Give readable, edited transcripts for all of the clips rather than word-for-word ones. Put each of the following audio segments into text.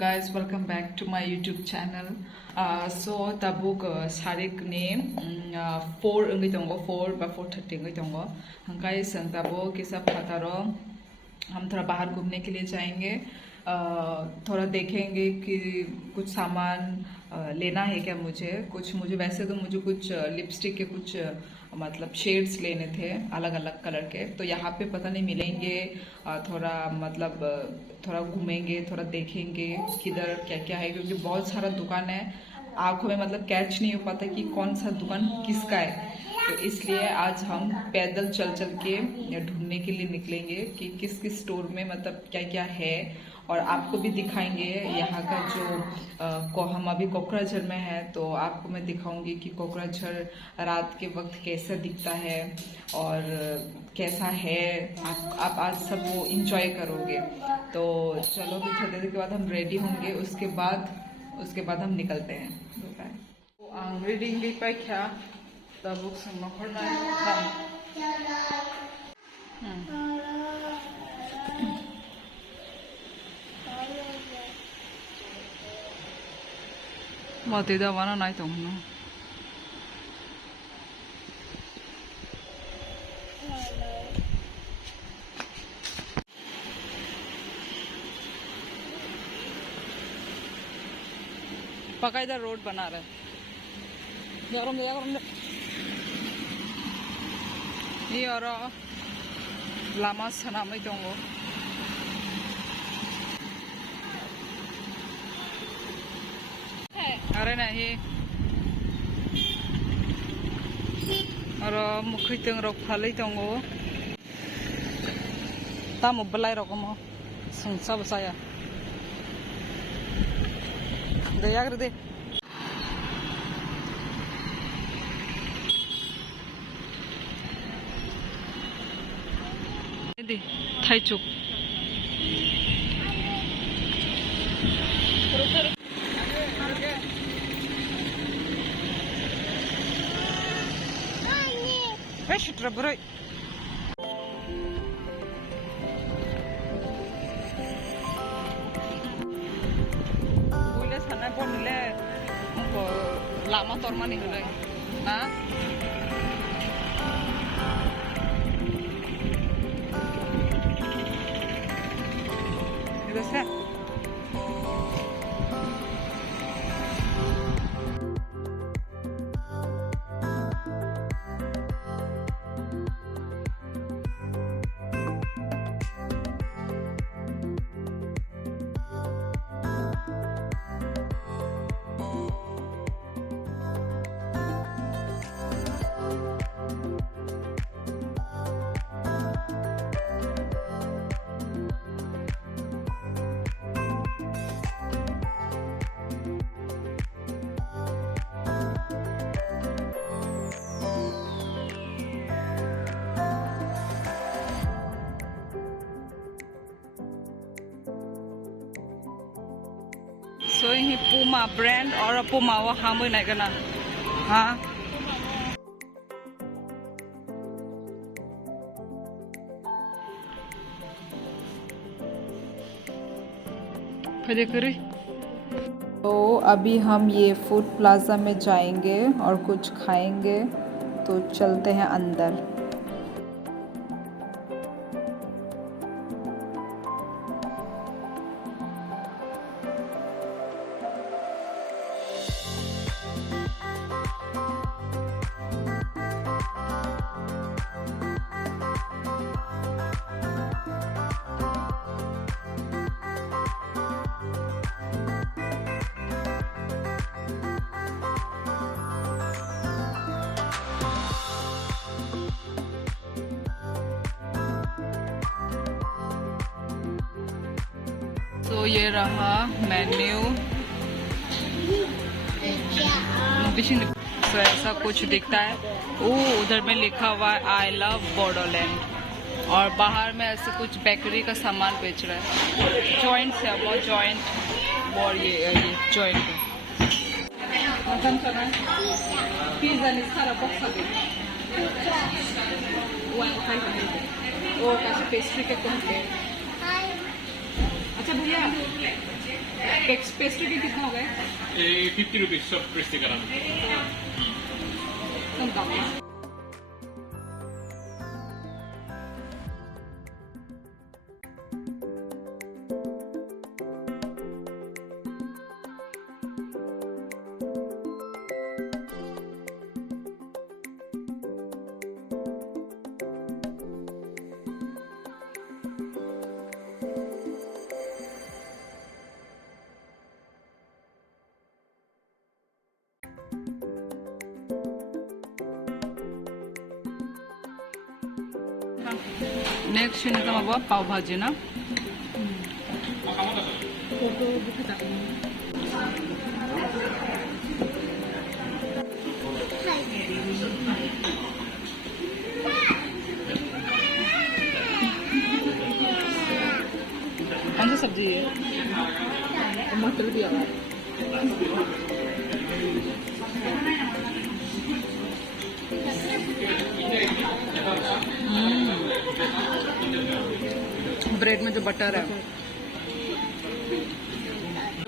guys, welcome back to my YouTube channel. So tabuk sarik ne 4 engi tongo 4 ba 4:30 engi tongo. Hangkai sang tabuk kisa phataro हम थोड़ा बाहर घूमने के लिए जाएंगे. थोड़ा देखेंगे कि कुछ सामान लेना है क्या मुझे वैसे तो मुझे कुछ लिपस्टिक के कुछ मतलब शेड्स लेने थे अलग अलग कलर के. तो यहाँ पे पता नहीं मिलेंगे. थोड़ा मतलब थोड़ा घूमेंगे, थोड़ा देखेंगे किधर क्या क्या है, क्योंकि बहुत सारा दुकान है. आंखों में मतलब कैच नहीं हो पाता कि कौन सा दुकान किसका है. तो इसलिए आज हम पैदल चल चल के ढूंढने के लिए निकलेंगे कि किस किस स्टोर में मतलब क्या क्या है. और आपको भी दिखाएंगे यहाँ का जो हम अभी कोकराझार में है, तो आपको मैं दिखाऊंगी कि कोकराझार रात के वक्त कैसा दिखता है और कैसा है. आप आज सब वो इंजॉय करोगे. तो चलो भी थोड़ी देर के बाद हम रेडी होंगे, उसके बाद हम निकलते हैं. रीडिंग भी पाई क्या tabuk sang makorna kam mati da wana nai tong no पकाइदा रोड बना रहा है. Ini orang lama sana mai tunggu. Are nahi. Orang mukhi teng rok falai tunggu. Tamu belai rok mo. Sungsa besaya. Daya kerde. थाइचुक बुराई साना बनले लामा तोरमानी होले ना Gracias. So ini Puma brand or Puma wa hamui naik kena, ha? तो अभी हम ये food plaza में जाएंगे और कुछ खाएंगे. तो चलते हैं अंदर. तो ये रहा मेन्यू. तो ऐसा कुछ दिखता है. उधर में लिखा हुआ है आई लव बोडोलैंड. और बाहर में ऐसे कुछ बेकरी का सामान बेच रहा है. जॉइंट है वो जॉइंट. और ये जॉइंट है. पिज्जा सारा बॉक्स वो कैसे पेस्ट्री के कौन के. अच्छा भैया पेस्ट्री के कितना हो गए? 50 रुपीज सब पेस्ट्री कराना। कम कम ना? नेक्स्ट इनका माबा पाव भाजी ना कौन सी सब्जी है? मटर भी आ रहा है। ब्रेड में जो बटर है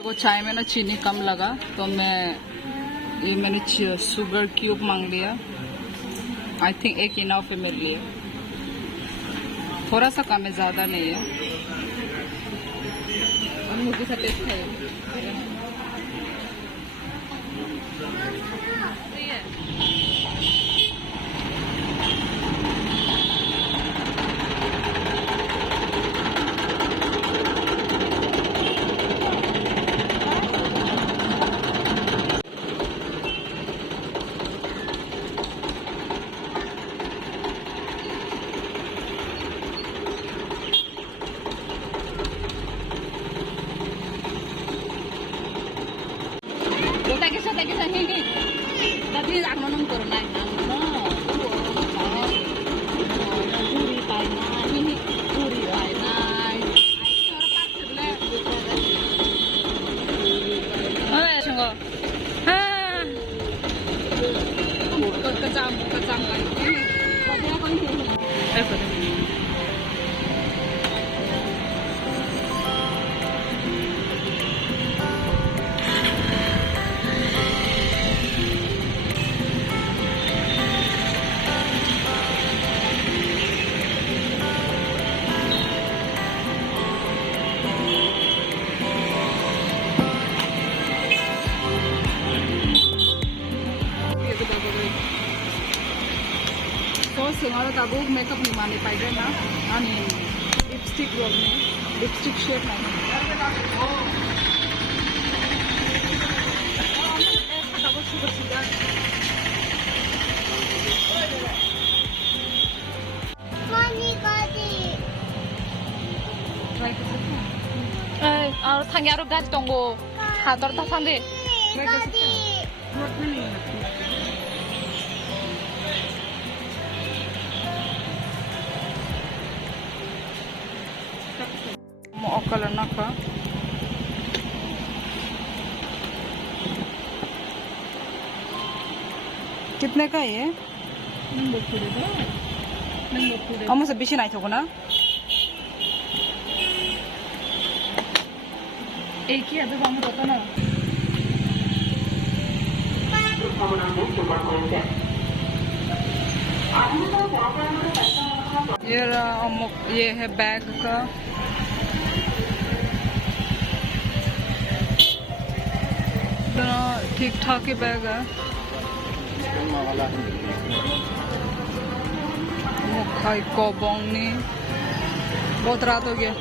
वो चाय में ना चीनी कम लगा तो मैंने शुगर क्यूब मांग लिया। आई थिंक एक इनफ है मेरे लिए, थोड़ा सा कम है, ज़्यादा नहीं है। और मुर्गी का टेस्ट है kita ini tapi aku nonton corona puri paina ini puri paina sungguh kecam Sengaja tabuk makeup ni mani paida na, ani lipstick roll ni, lipstick shade na. और थांग्यारो गाज दंगो हादर ता फांदे कलर ना खा कितने का ये हम सब बेसी नहीं थोको ना एक ही अभी हम होता ना ये है बैग का ठीक ठाक ही बैग है। मुखाई कोबोंगनी बहुत रात हो गया।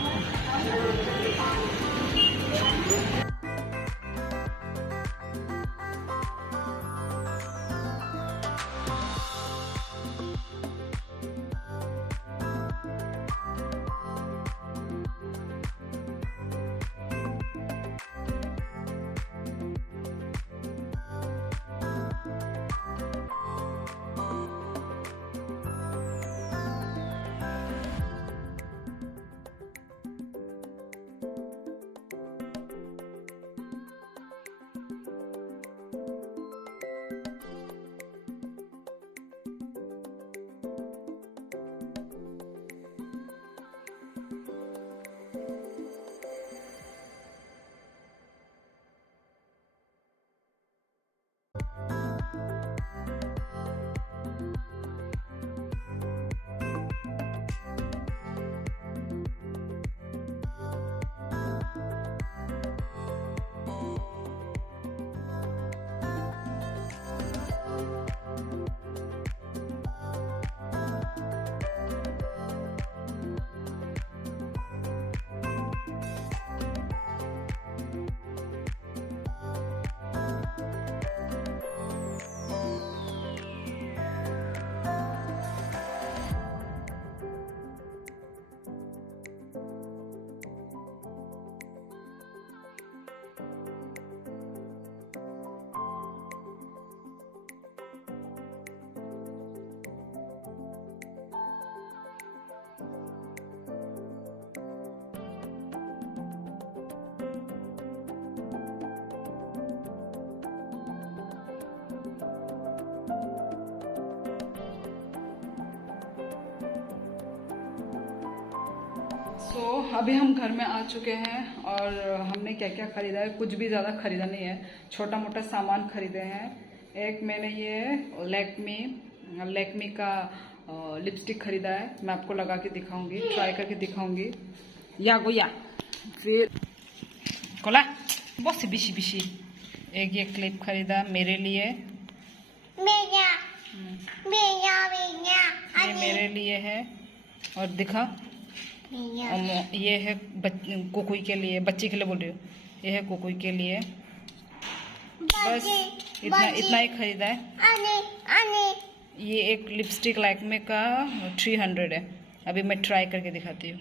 सो अभी हम घर में आ चुके हैं और हमने क्या क्या खरीदा है, कुछ भी ज़्यादा खरीदा नहीं है, छोटा मोटा सामान खरीदे हैं। एक मैंने ये लैक्मी का लिपस्टिक खरीदा है, मैं आपको लगा के दिखाऊंगी, ट्राई करके दिखाऊंगी। या गोया फिर कोला बहुत बिशी बिशी। एक ये क्लिप खरीदा मेरे लिए, ये मेरे लिए है। और दिखा, ये है कोकोई के लिए, बच्चे के लिए बोल रही हूँ, ये है कोकोई के लिए। बस इतना ही खरीदा है। ये एक लिपस्टिक लैक्मे का 300 है। अभी मैं ट्राई करके दिखाती हूँ।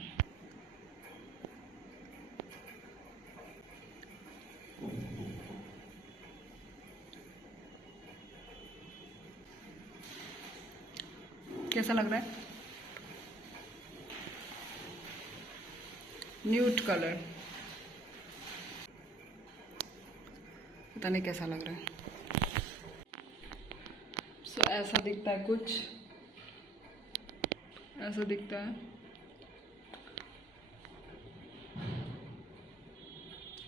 कैसा लग रहा है? न्यूड कलर, पता नहीं कैसा लग रहा है। सो ऐसा दिखता है, कुछ ऐसा दिखता है।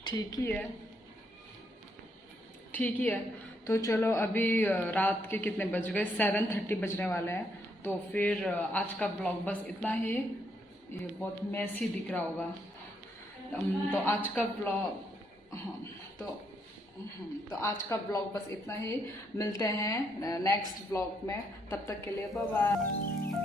ठीक ही है, ठीक ही है। तो चलो अभी रात के कितने बज गए, 7:30 बजने वाले हैं। तो फिर आज का ब्लॉग बस इतना ही। ये बहुत मैसी दिख रहा होगा। तो आज का ब्लॉग, हाँ, तो आज का ब्लॉग बस इतना ही। मिलते हैं नेक्स्ट ब्लॉग में, तब तक के लिए बाय बाय।